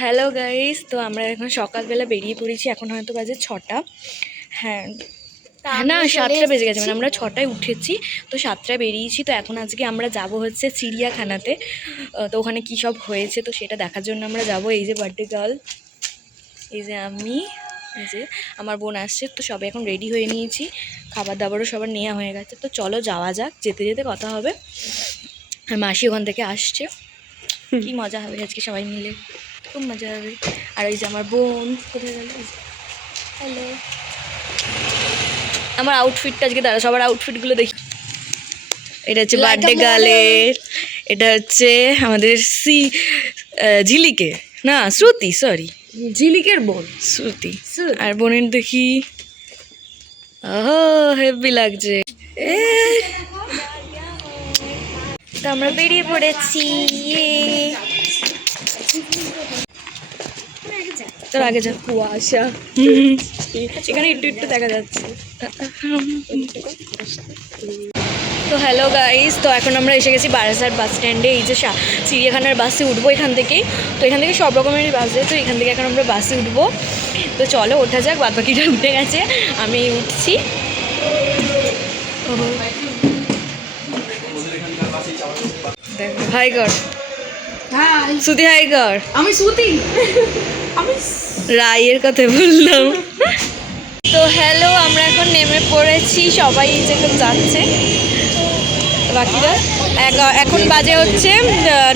Hello guys, তো আমরা এখন সকালবেলা বেরিয়ে পড়েছি। এখন হয়তো বাজে 6টা। হ্যাঁ না, 7টা বেজে গেছে, মানে আমরা 6টায় উঠেছি, তো 7টায় বেরিয়েছি। তো এখন আজকে আমরা যাব হচ্ছে চিড়িয়াখানাতে। তো ওখানে কী সব হয়েছে তো সেটা দেখার জন্য আমরা যাব। এই যে বার্থডে গার্ল, এই যে আমি, এই যে আমার বোন আসছে। তো সবাই এখন রেডি হয়ে নিয়েছি, খাবার দাবারও সবার নেওয়া হয়ে গেছে। তো চলো যাওয়া যাক, যেতে যেতে কথা হবে। আর মাসি ওখান থেকে আসছে, কি মজা হবে আজকে সবাই মিলে, খুব মজা হবে। আর ওই যে আমার বোন কোথায় গেল, হ্যালো। আমার আউটফিটটা আজকে দাঁড়া, সবার আউটফিটগুলো দেখি। এটা হচ্ছে বার্থডে গার্লের, এটা হচ্ছে আমাদের ঝিলিকে, না শ্রুতি, সরি ঝিলিকের বোন শ্রুতি। আর বোনের দেখি, হেভি লাগছে। তো আমরা বেরিয়ে পড়েছি। তোর আগে যা, কুয়াশা এখানে একটু একটু দেখা যাচ্ছে। তো হ্যালো গাইস, তো এখন আমরা এসে গেছি বারাসাত বাস স্ট্যান্ডে। এই যে চিড়িয়াখানার বাসে উঠবো এখান থেকেই। তো এখান থেকে সব রকমেরই বাস যায়, তো এখান থেকে এখন আমরা বাসে উঠবো। তো চলো ওঠা যাক, বাদ বাকিটা উঠে গেছে, আমি উঠছি। হাই কর শ্রুতি, হাই কর। আমি শ্রুতি, আমি রায়ের কথা বললাম। তো হ্যালো, আমরা এখন নেমে পড়েছি, সবাই যেখানে যাচ্ছে, বাকিরা এখন বাজে হচ্ছে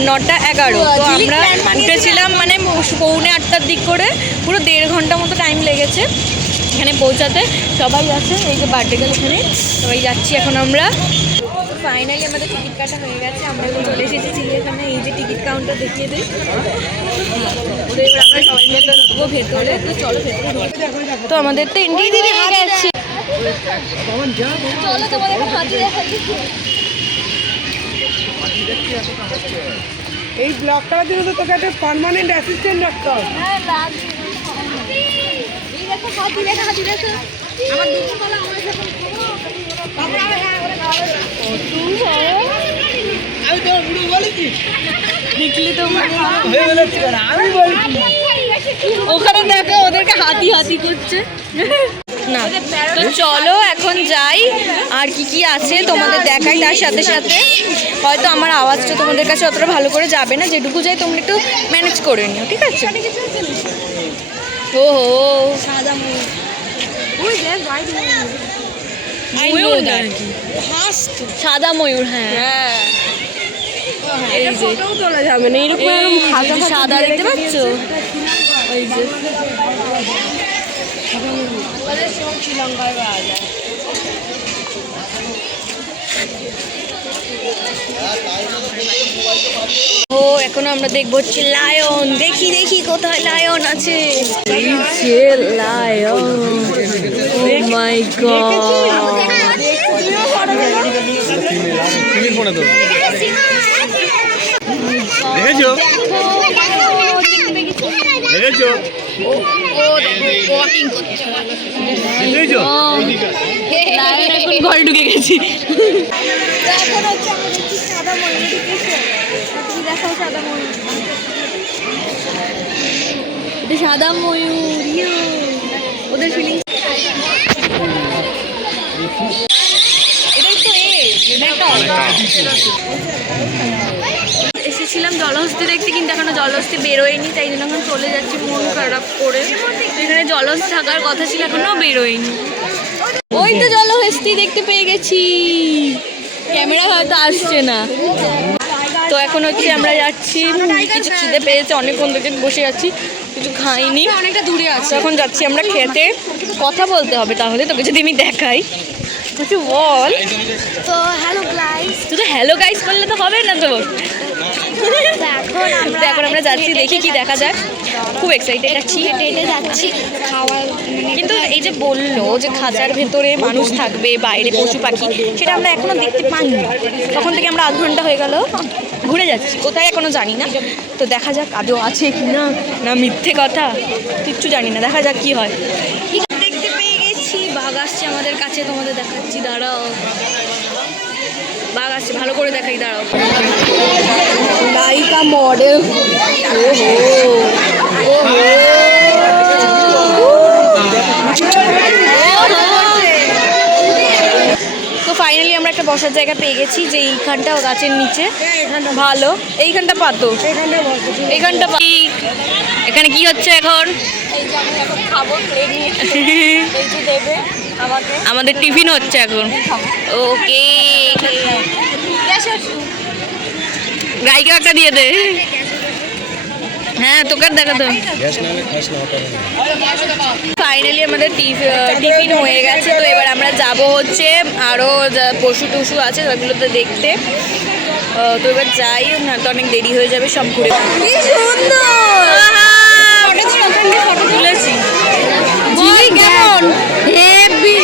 9:11। তো আমরা উঠেছিলাম মানে 7:45 দিক করে, পুরো 1.5 ঘন্টা মতো টাইম লেগেছে এখানে পৌঁছাতে। সবাই আছে, এই যে বার্থডে গার্ল এখানে, সবাই যাচ্ছি এখন আমরা। ফাইনালি আমাদের টিকিট কাটা হয়ে গেছে, আমরা এখন চলে এসেছি চিড়িয়াখানায়। এই যে টিকিট কাউন্টার দেখিয়ে দিই। তো এবার আমরা সবাই মিলে ঢুকবো ভেতরে। তো চলো ভেতরে ঢুকবো। তো আমাদের তো এন্ট্রি দিয়ে গেছে। চলো তোমাদের হাতি দেখাই। এই ব্লগটার জন্য তো তোকে একটা পার্মানেন্ট অ্যাসিস্ট্যান্ট রাখতে হবে। হ্যাঁ লাগবে। এই দেখো হাতি, দেখো হাতি, দেখো আমার দুটো তলা আমার সাথে আমি তো বুড়ো বলেছি, দেখলি তো হয়ে বলেছি না, আমি বলছি ওখানে দেখো ওদেরকে হাতি হাতি করছে না। তো চলো এখন যাই, আর কি কি আছে তোমাদের দেখাই। তার সাথে সাথে হয়তো আমার আওয়াজটা তোমাদের কাছে অতটা ভালো করে যাবে না, যেটুকু যাই তোমরা একটু ম্যানেজ করে নিও, ঠিক আছে? ও হো, সাদা ময়ূর নাকি, সাদা ময়ূর, হ্যাঁ এই যে ফটোও তোলা যাবে না এরকম সাদা, দেখতে পাচ্ছ? ওই যে শ্রীলঙ্কায় পাওয়া যায়। ও এখন আমরা দেখবো হচ্ছে লায়ন। দেখি দেখি কোথায় লায়ন আছে। লায়ন, ও মাই গড, দেখেছো দেখেছো ও ওয়াকিং করছে। দেখেছো লায়ন এখন ঘরে ঢুকে গেছি। সাদা ময়ূর, ওদের ফিলিং এসেছিলাম জলহস্তি দেখতে, কিন্তু এখনো জলহস্তি বেরোয়নি, তাই জন্য এখন চলে যাচ্ছি মন খারাপ করে। এখানে জলহস্তি থাকার কথা ছিল, এখনো বেরোয়নি। ওই তো জলহস্তি দেখতে পেয়ে গেছি, ক্যামেরা হয়তো আসছে না। তো এখন হচ্ছে আমরা যাচ্ছি, কিছু খিদে পেয়েছে, অনেকক্ষণ থেকে বসে যাচ্ছি, কিছু খাইনি, অনেকটা দূরে আছে। এখন যাচ্ছি আমরা খেতে। কথা বলতে হবে তাহলে, তোকে যদি আমি দেখাই কিছু বল। তো হ্যালো গাইস, শুধু হ্যালো গাইস বললে তো হবে না তো। এখন আমরা যাচ্ছি, দেখি কি দেখা যায়, খুব এক্সাইটেড আছি। হেঁটে যাচ্ছি খাওয়ার, কিন্তু এই যে বললো যে খাঁচার ভেতরে মানুষ থাকবে, বাইরে পশু পাখি, সেটা আমরা এখনো দেখতে পাইনি। তখন থেকে আমরা 8 ঘন্টা হয়ে গেল ঘুরে যাচ্ছি, কোথায় এখনো জানি না। তো দেখা যাক আদৌ আছে কি না, না মিথ্যে কথা, কিচ্ছু জানি না, দেখা যাক কি হয়। দেখতে পেয়ে গেছি, বাঘ আসছে আমাদের কাছে, তোমাদের দেখাচ্ছি, দাঁড়াও। বাঘ আসছে, ভালো করে দেখাই, দাঁড়াও। নায়িকা মডেল, ওহো তো ফাইনালি আমরা একটা বসার জায়গা পেয়ে গেছি, যে এইখানটা গাছের নিচে ভালো। এইখানটা পাতো, এইখানটা এখানে কি হচ্ছে এখন? আমাদের টিফিন হচ্ছে এখন। ওকে, গাইকে একটা দিয়ে দে। হ্যাঁ, তোকে দেখা তো। ফাইনালি আমাদের টিফিন হয়ে গেছে। তো এবার আমরা যাব হচ্ছে আরও পশু টশু আছে ওগুলোতে দেখতে। তো এবার যাই, না তো অনেক দেরি হয়ে যাবে সব ঘুরে। কি সুন্দর ফটো তুলেছি। জিলি কেমন? Heavy,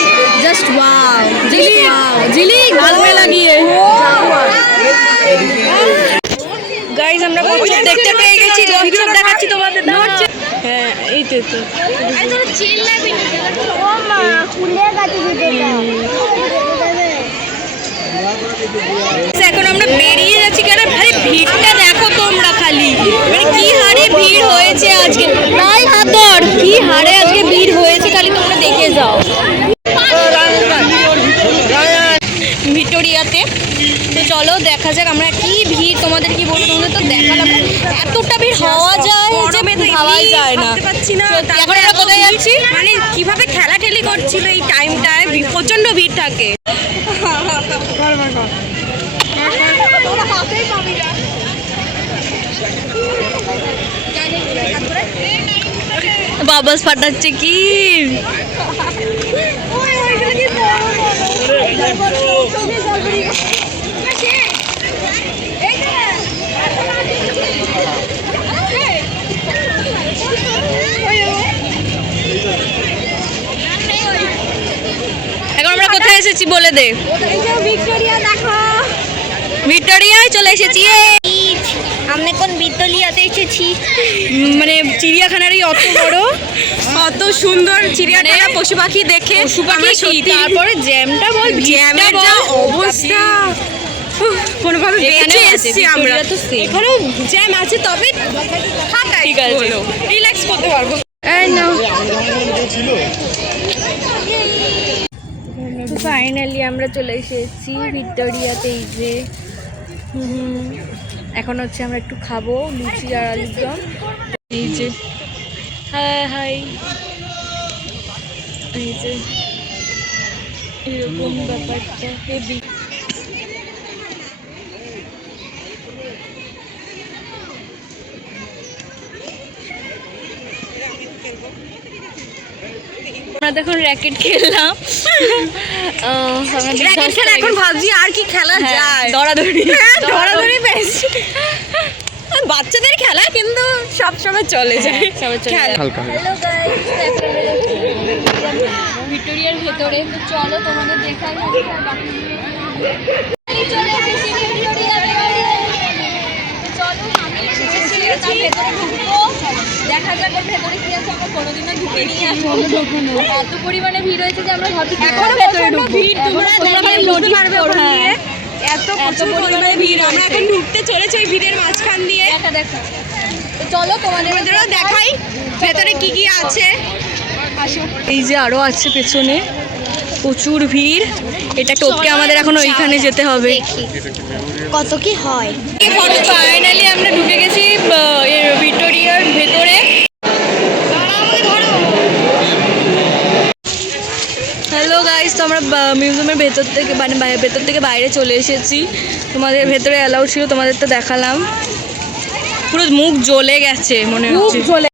just wow. জিলি জিলি গালমে লাগিয়ে। গাইস, আমরা প্রচুর দেখতে পেয়ে গেছি, দর্শক দেখাচ্ছি তোমাদের। হ্যাঁ, এই তো এখন আমরা বেরিয়ে যাচ্ছি। কেন ভাই, ভিড়টা দেখো তোমরা খালি, মানে কি হারে ভিড় হয়েছে আজকে। নাই হাতর, কি হারে আজকে ভিড় হয়েছে খালি তোমরা দেখে যাও ভিক্টোরিয়াতে। তো চলো দেখা যাক আমরা কি ভিড়, তোমাদের কি বলবো, তোমাদের তো দেখালাম। এতটা ভিড় হওয়া যায় যে ভাবা যায় না। এখন আমরা কোথায় যাচ্ছি, মানে কিভাবে ঠেলাঠেলি করছিল এই টাইমটায়, প্রচন্ড ভিড় থাকে। বাবাস ফাটাচ্ছে কি। এখন আমরা কোথায় এসেছি বলে দে। ভিক্টোরিয়া দেখো, ভিক্টোরিয়ায় চলে এসেছি। আমরা কোন বিদ্যালয়াতে এসেছি? মানে চিড়িয়াখানারই অত বড়, অত সুন্দর চিড়িয়াখানা, পশু পাখি দেখে। পশু পাখি কি, তারপরে জ্যামটা বল, জ্যামের যা অবস্থা, কোনোভাবে বেঁচে এসেছি আমরা। এখানেও জ্যাম আছে, তবে ঠিক আছে, রিল্যাক্স করতে পারবো। এই না, ফাইনালি আমরা চলে এসেছি ভিক্টোরিয়াতে। এই যে এখন হচ্ছে আমরা একটু খাবো লুচি আর আলুর দম। এই যে হ্যাঁ হাই, এই যে এরকম ব্যাপারটা হেভি। আমরা দেখুন র্যাকেট খেললাম। র্যাকেট খেলা এখন ভাবছি আর কি খেলা যায়। দৌড়াদৌড়ি, দৌড়াদৌড়ি বেশ বাচ্চাদের খেলা, কিন্তু সবসময় চলে যায়। হ্যালো গাইস, ভিক্টোরিয়ার ভেতরে। তো চলো তোমাদের দেখাই। চলো, আমি এসেছি, তার ভেতরে ঢুকবো, দেখা যাক ওর ভেতরে কি আছে। আমরা কোনোদিনও ঢুকে নিয়ে আসবো, এত পরিমাণে ভিড় হয়েছে যে আমরা ভাবছি এখনো ভেতরে ঢুকবো। তোমরা বুঝতে পারবে এত পরিমাণে ভিড়। আমরা এখন ঢুকতে চলেছি ওই ভিড়ের মাঝখান দিয়ে। দেখা, তো চলো তোমাদেরও দেখাই ভেতরে কি কি আছে। আসো, এই যে আরো আছে পেছনে, প্রচুর ভিড়। এটা টপকে আমাদের এখন ওইখানে যেতে হবে। কত কি হয়। ফাইনালি আমরা ঢুকে গেছি ভিক্টোরিয়ার ভেতরে। হ্যালো গাইস, তো আমরা মিউজিয়ামের ভেতর থেকে, মানে ভেতর থেকে বাইরে চলে এসেছি। তোমাদের ভেতরে অ্যালাউ ছিল, তোমাদের তো দেখালাম। পুরো মুখ জ্বলে গেছে মনে হচ্ছে।